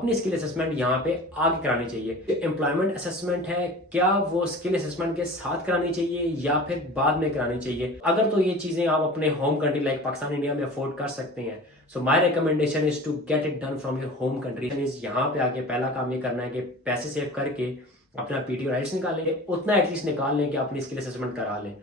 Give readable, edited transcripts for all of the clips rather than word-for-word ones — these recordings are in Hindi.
अपनी स्किल असेसमेंट यहाँ पे आगे करानी चाहिए। एम्प्लॉयमेंट असेसमेंट है, क्या वो स्किल असेसमेंट के साथ करानी चाहिए या फिर बाद में करानी चाहिए? अगर तो ये चीजें आप अपने home country like Pakistan India में अफोर्ड कर सकते हैं, so my recommendation is to get it done from your home country. यहाँ पे आके पहला काम ये करना है कि पैसे सेव करके अपना पीटी और आइल्स निकाल लेंगे, उतना एटलीस्ट निकाल लें कि अपनी स्किल असेसमेंट करा लें।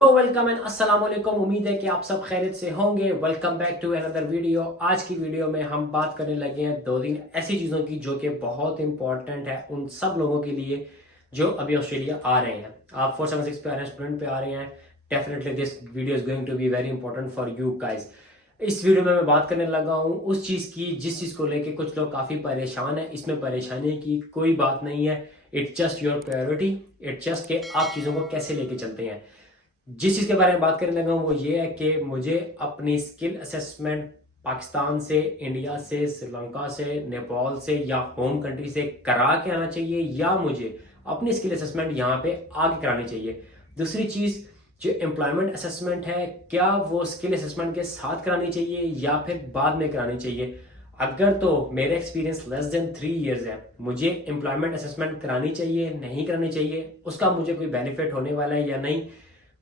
तो वेलकम एंड अस्सलाम वालेकुम। उम्मीद है कि आप सब खैरियत से होंगे। Welcome back to another video. आज की वीडियो में हम बात करने लगे हैं दो तीन ऐसी चीज़ों की जो कि बहुत इंपॉर्टेंट है उन सब लोगों के लिए जो अभी ऑस्ट्रेलिया आ रहे हैं। आप 476 पे आ रहे हैं, स्टूडेंट पे आ रहे हैं, definitely this video is going to be very important for you guys. इस वीडियो में मैं बात करने लगा हूँ उस चीज़ की जिस चीज़ को लेके कुछ लोग काफ़ी परेशान हैं। इसमें परेशानी की कोई बात नहीं है, it's just your priority, it's just कि आप चीज़ों को कैसे लेके चलते हैं। जिस चीज़ के बारे में बात करने लगा हूँ वो ये है कि मुझे अपनी स्किल असेसमेंट पाकिस्तान से, इंडिया से, श्रीलंका से, नेपाल से या होम कंट्री से करा के आना चाहिए या मुझे अपनी स्किल असेसमेंट यहाँ पे आगे करानी चाहिए। दूसरी चीज़, जो एम्प्लॉयमेंट असेसमेंट है, क्या वो स्किल असेसमेंट के साथ करानी चाहिए या फिर बाद में करानी चाहिए? अगर तो मेरा एक्सपीरियंस लेस देन 3 इयर्स है, मुझे एम्प्लॉयमेंट असेसमेंट करानी चाहिए नहीं करानी चाहिए, उसका मुझे कोई बेनिफिट होने वाला है या नहीं।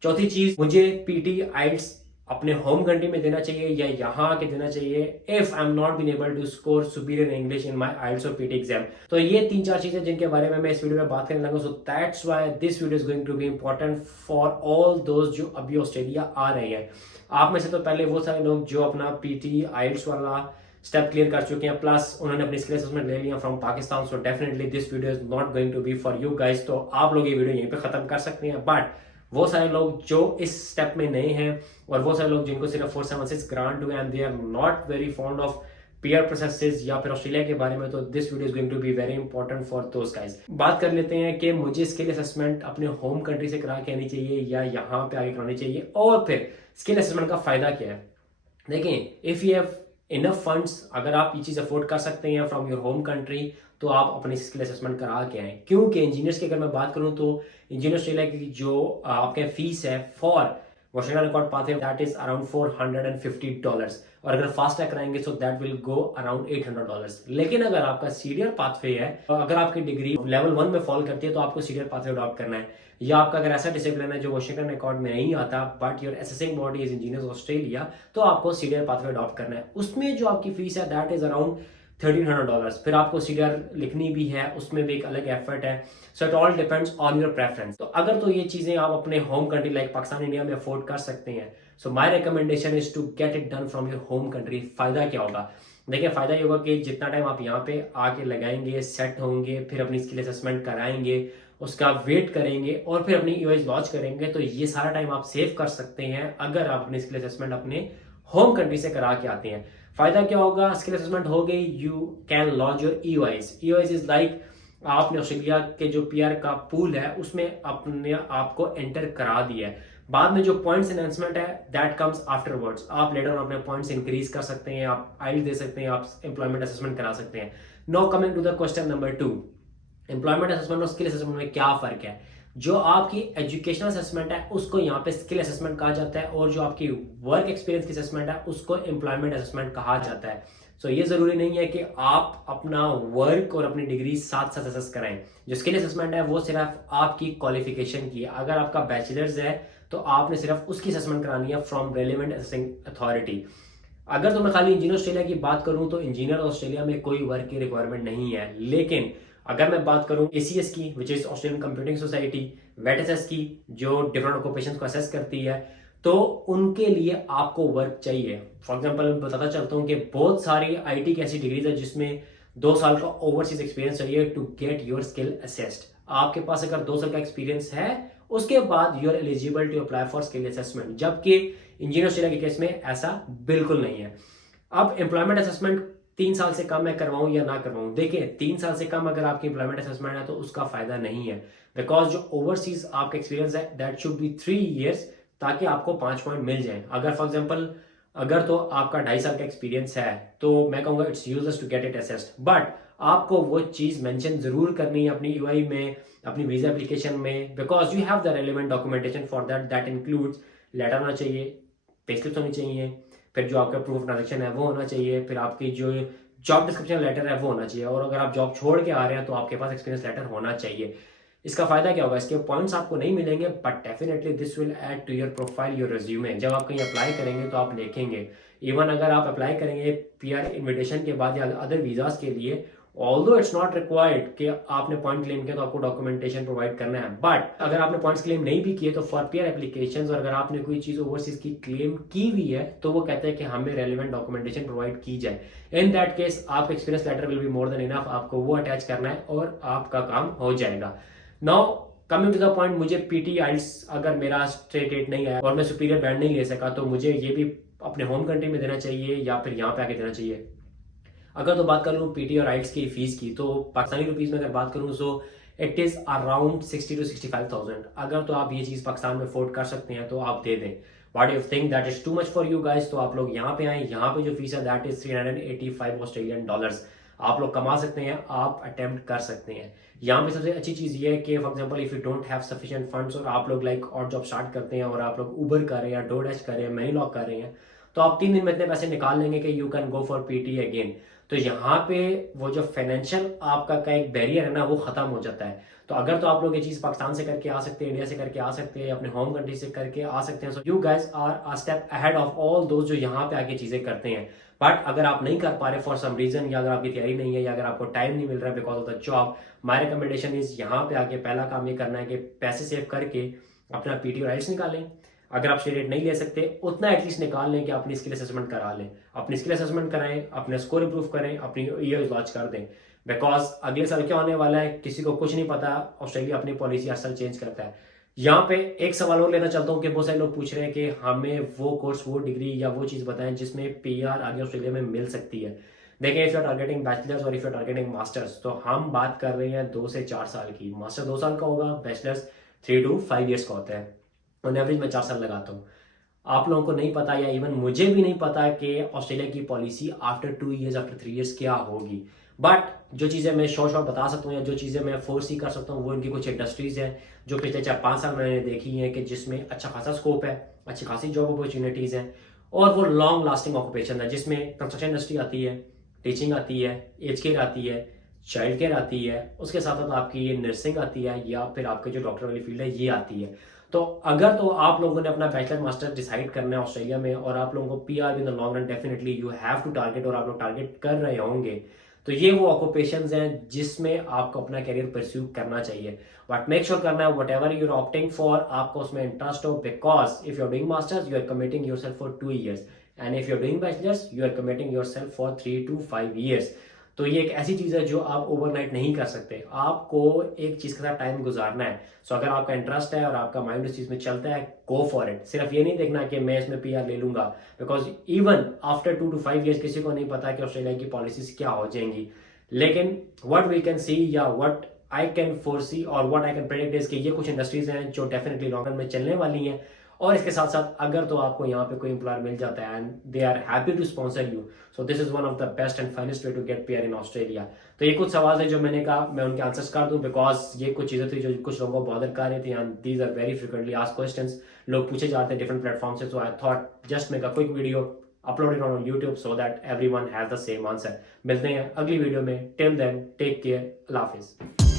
चौथी चीज, मुझे पीटी आइल्स अपने होम कंट्री में देना चाहिए या यहाँ आके देना चाहिए if I am not been able to score superior English in my IELTS और पीटी एग्जाम। तो ये 3-4 चीजें जिनके बारे में मैं इस वीडियो में बात करने लगा। So that's why this video is going to be important for all दोस्त जो अभी ऑस्ट्रेलिया आ रहे हैं। आप में से तो पहले वो सारे लोग जो अपना पीटी आइल्स वाला स्टेप क्लियर कर चुके हैं, प्लस उन्होंने अपनी स्किल असेसमेंट ले लिया from Pakistan. So definitely this video is not going to be for you guys. तो आप लोग ये वीडियो यहीं पे खत्म कर सकते हैं। बट वो सारे लोग जो इस स्टेप में नए हैं और वो सारे लोग जिनको सिर्फ 476 ग्रांट हुए and they are not very fond of PR processes या फिर ऑस्ट्रेलिया के बारे में, तो this video is going to be very important for those guys. बात कर लेते हैं कि मुझे स्किल असेसमेंट अपने होम कंट्री से करा के आनी चाहिए या यहाँ पे आगे करानी चाहिए, और फिर स्किल असेसमेंट का फायदा क्या है। देखें, if you have enough funds, अगर आप ये चीज अफोर्ड कर सकते हैं फ्रॉम योर होम कंट्री, तो आप अपनी स्किल असेसमेंट करा के आए। क्योंकि इंजीनियर्स की अगर मैं बात करूं तो इंजीनियर ऑस्ट्रेलिया की जो आपके फीस है for Washington record pathway that is around $450, और अगर फास्ट ट्रैक कराएंगे so that will go around $800। लेकिन अगर आपका सीनियर पाथवे है, अगर आपकी डिग्री लेवल 1 में फॉल करती है तो आपको सीनियर पाथवे अडॉप्ट करना है, या आपका अगर ऐसा डिसिप्लिन है जो वॉशिंगटन रिकॉर्ड में नहीं आता but your assessing body is engineers Australia, तो आपको सीनियर पाथवे अडॉप्ट करना है। उसमें जो आपकी फीस है दैट इज अराउंड $1300। फिर आपको सीडीआर लिखनी भी है, उसमें भी एक अलग एफर्ट है। So it all depends on your preference. तो अगर तो ये चीजें आप अपने home country like Pakistan India में अफोर्ड कर सकते हैं, so my recommendation is to get it done from your home country. फायदा क्या होगा? देखिए, फायदा ये होगा कि जितना टाइम आप यहाँ पे आके लगाएंगे, सेट होंगे, फिर अपनी स्किल असेसमेंट कराएंगे, उसका वेट करेंगे और फिर अपनी ईओआईज लॉन्च करेंगे, तो ये सारा टाइम आप सेव कर सकते हैं अगर आप अपनी स्किल असेसमेंट अपने होम कंट्री से करा के आते हैं। फायदा क्या होगा? स्किल असेसमेंट हो गई, you can launch your EOIs. EOIs is like आपने ऑस्ट्रेलिया के जो पीआर का पूल है उसमें अपने आप को एंटर करा दिया है। बाद में जो पॉइंट्स एनहांसमेंट है दैट कम्स आफ्टरवर्ड्स। आप लेटर अपने पॉइंट्स इंक्रीज कर सकते हैं, आप आइल्स दे सकते हैं, आप एम्प्लॉयमेंट असेसमेंट करा सकते हैं। Now coming to the question number 2, employment assessment और स्किल असेसमेंट में क्या फर्क है? जो आपकी एजुकेशनल असेसमेंट है उसको यहाँ पे स्किल असेसमेंट कहा जाता है, और जो आपकी वर्क एक्सपीरियंस की असेसमेंट है उसको एम्प्लॉयमेंट असेसमेंट कहा जाता है। सो ये जरूरी नहीं है कि आप अपना वर्क और अपनी डिग्री साथ साथ असेस कराएं। जो स्किल असेसमेंट है वो सिर्फ आपकी क्वालिफिकेशन की है। अगर आपका बैचलर्स है तो आपने सिर्फ उसकी असेसमेंट करानी है फ्रॉम रेलिवेंट असेसिंग अथॉरिटी। अगर तो मैं खाली इंजीनियर ऑस्ट्रेलिया की बात करूं तो इंजीनियर ऑस्ट्रेलिया में कोई वर्क की रिक्वायरमेंट नहीं है। लेकिन अगर मैं बात करूं एसीएस की, which is Australian Computing Society, VETASSESS की जो डिफरेंट ऑक्यूपेशंस को असेस करती है, तो उनके लिए आपको वर्क चाहिए। फॉर एग्जांपल मैं बताता चलता हूं कि बहुत सारी आईटी की ऐसी डिग्रीज है जिसमें 2 साल का ओवरसीज एक्सपीरियंस चाहिए to get your skill assessed. आपके पास अगर 2 साल का एक्सपीरियंस है उसके बाद you are eligible to apply for skill assessment, जबकि इंजीनियर ऑस्ट्रेलिया के केस में ऐसा बिल्कुल नहीं है। अब एम्प्लॉयमेंट असेसमेंट 3 साल से कम मैं करवाऊं या ना करवाऊं, देखिए 3 साल से कम अगर आपकी एम्प्लॉयमेंट असेसमेंट है तो उसका फायदा नहीं है, बिकॉज जो ओवरसीज आपका एक्सपीरियंस है दैट शुड बी 3 इयर्स, ताकि आपको 5 पॉइंट मिल जाए। अगर फॉर एग्जांपल अगर तो आपका 2.5 साल का एक्सपीरियंस है तो मैं कहूँगा it's useless to get it assessed, but आपको वो चीज़ मेंशन ज़रूर करनी है अपनी यूआई में, अपनी वीज़ा एप्लीकेशन में, because you have the relevant documentation for that. That includes letter होना चाहिए, पे स्लिप्स होनी चाहिए, फिर जो आपका प्रूफ ऑफ ट्रांजेक्शन है वो होना चाहिए, फिर आपकी जो जॉब डिस्क्रिप्शन लेटर है वो होना चाहिए, और अगर आप जॉब छोड़ के आ रहे हैं तो आपके पास एक्सपीरियंस लेटर होना चाहिए। इसका फायदा क्या होगा, इसके पॉइंट्स आपको नहीं मिलेंगे, but definitely this will add to your profile, your resume. जब आप कहीं अप्लाई करेंगे तो आप लिखेंगे, इवन अगर आप अप्लाई करेंगे पीआर इन्विटेशन के बाद या अदर वीजास के लिए, ऑल्दो इट्स नॉट रिक्वायर्ड कि आपने पॉइंट क्लेम किया तो आपको डॉक्यूमेंटेशन प्रोवाइड करना है, बट अगर आपने पॉइंट्स क्लेम नहीं भी किए तो फॉर पीआर एप्लीकेशंस, और अगर आपने कोई चीज ओवरसीज की क्लेम की हुई है तो वो कहते हैं कि हमें रेलिवेंट डॉक्यूमेंटेशन प्रोवाइड की जाए। इन दैट केस आपका experience letter will be more than enough, आपको वो अटैच करना है और आपका काम हो जाएगा। Now coming to the point, मुझे पीटी आइल्स अगर मेरा स्टेट रेट नहीं आया और मैं सुपीरियर बैंड नहीं ले सका तो मुझे ये भी अपने होम कंट्री में देना चाहिए या फिर यहाँ पे आके देना चाहिए। अगर तो बात कर लूँ पीटी और आइल्स की फीस की, तो पाकिस्तानी रुपीज में अगर बात करूँ so it is around 60 to 65,000। अगर तो आप ये चीज पाकिस्तान में अफोर्ड कर सकते हैं तो आप दे दें। What you think that is too much for you guys, तो आप लोग यहाँ पे आए, यहाँ पे जो फीस है दैट इज 385 ऑस्ट्रेलियन डॉलर्स। आप लोग कमा सकते हैं, आप अटेम्प्ट कर सकते हैं। यहाँ पे सबसे अच्छी चीज ये है कि for example if you don't have sufficient funds और आप लोग लाइक और जॉब स्टार्ट करते हैं और आप लोग उबर कर रहे हैं, डोरडैश कर रहे हैं, मनी लॉक कर रहे हैं, तो आप 3 दिन में इतने पैसे निकाल लेंगे कि you can go for PT again. तो यहाँ पे वो जो फाइनेंशियल आपका का एक बैरियर है ना वो खत्म हो जाता है। तो अगर तो आप लोग ये चीज पाकिस्तान से करके आ सकते हैं, इंडिया से करके आ सकते हैं, अपने होम कंट्री से करके आ सकते हैं, so you guys are a step ahead of all दोस्त जो यहाँ पे आके चीजें करते हैं। बट अगर आप नहीं कर पा रहे फॉर सम रीजन, या अगर आपकी तैयारी नहीं है, या अगर आपको टाइम नहीं मिल रहा है because of the job, my recommendation is यहाँ पे आके पहला काम ये करना है कि पैसे सेव करके अपना पीटी और आइल्स निकालें। अगर आप स्टेट रेट नहीं ले सकते उतना एटलीस्ट निकाल लें कि अपनी स्किल असेसमेंट करा लें, अपनी स्किल असेसमेंट कराएं, अपने स्कोर इंप्रूव करें, अपनी ईयर लॉन्च कर दें। बिकॉज अगले साल क्या होने वाला है किसी को कुछ नहीं पता, ऑस्ट्रेलिया अपनी पॉलिसी हर साल चेंज करता है। यहाँ पे एक सवाल और लेना चाहता हूँ कि बहुत सारे लोग पूछ रहे हैं कि हमें वो कोर्स, वो डिग्री या वो चीज़ बताएं जिसमें पीआर आगे ऑस्ट्रेलिया में मिल सकती है। देखिए, if you are targeting bachelors और if you are targeting masters, तो हम बात कर रहे हैं 2 से 4 साल की। मास्टर 2 साल का होगा, बैचलर्स 3 to 5 ईयर्स का होता है। ऑन एवरेज मैं 4 साल लगाता हूँ। आप लोगों को नहीं पता, या इवन मुझे भी नहीं पता कि ऑस्ट्रेलिया की policy after 2 years, after 3 years क्या होगी। बट जो चीज़ें मैं शॉर्ट बता सकता हूँ या जो चीज़ें मैं फोर्स ही कर सकता हूँ वो इनकी कुछ इंडस्ट्रीज हैं जो पिछले 4-5 साल मैंने देखी हैं कि जिसमें अच्छा खासा स्कोप है, अच्छी खासी जॉब अपॉर्चुनिटीज़ हैं, और वो लॉन्ग लास्टिंग ऑक्यूपेशन है जिसमें कंस्ट्रक्शन इंडस्ट्री आती है, टीचिंग आती है, एज केयर आती है, चाइल्ड केयर आती है, उसके साथ साथ आपकी ये नर्सिंग आती है, या फिर आपके जो डॉक्टर वाली फील्ड है ये आती है। तो अगर तो आप लोगों ने अपना बैचलर मास्टर डिसाइड करना है ऑस्ट्रेलिया में और आप लोगों को PR in the long run, definitely you have to target, और आप लोग टारगेट कर रहे होंगे, तो ये वो ऑक्यूपेशंस हैं जिसमें आपको अपना करियर परस्यू करना चाहिए। बट मेक श्योर करना है whatever your opting for, आपको उसमें इंटरेस्ट हो, because if you are doing masters you are committing yourself for 2 years, and if you are doing bachelors you are committing yourself for 3 to 5 years. तो ये एक ऐसी चीज़ है जो आप ओवरनाइट नहीं कर सकते, आपको एक चीज़ के साथ टाइम गुजारना है। सो अगर आपका इंटरेस्ट है और आपका माइंड उस चीज़ में चलता है, गो फॉर इट। सिर्फ ये नहीं देखना कि मैं इसमें पीआर ले लूंगा, because even after 2 to 5 years किसी को नहीं पता कि ऑस्ट्रेलिया की पॉलिसीज क्या हो जाएंगी। लेकिन व्हाट वी कैन सी या व्हाट आई कैन फोरसी और what I can predict is कि ये कुछ इंडस्ट्रीज हैं जो डेफिनेटली लॉन्ग रन में चलने वाली हैं, और इसके साथ साथ अगर तो आपको यहाँ पे कोई एम्प्लॉयर मिल जाता है and they are happy to sponsor you, so this is one of the best and finest way to get PR in Australia. तो ये कुछ सवाल है जो मैंने कहा मैं उनके आंसर्स कर दूं, बिकॉज ये कुछ चीजें थी जो कुछ लोगों को बॉदर कर रही थी, and these are very frequently asked questions, लोग पूछे जाते हैं डिफरेंट प्लेटफॉर्म से। So I thought just make a quick video, upload it on YouTube so that everyone has the same answer. मिलते हैं अगली वीडियो में, टिल देन टेक केयर, अल्लाह हाफिज।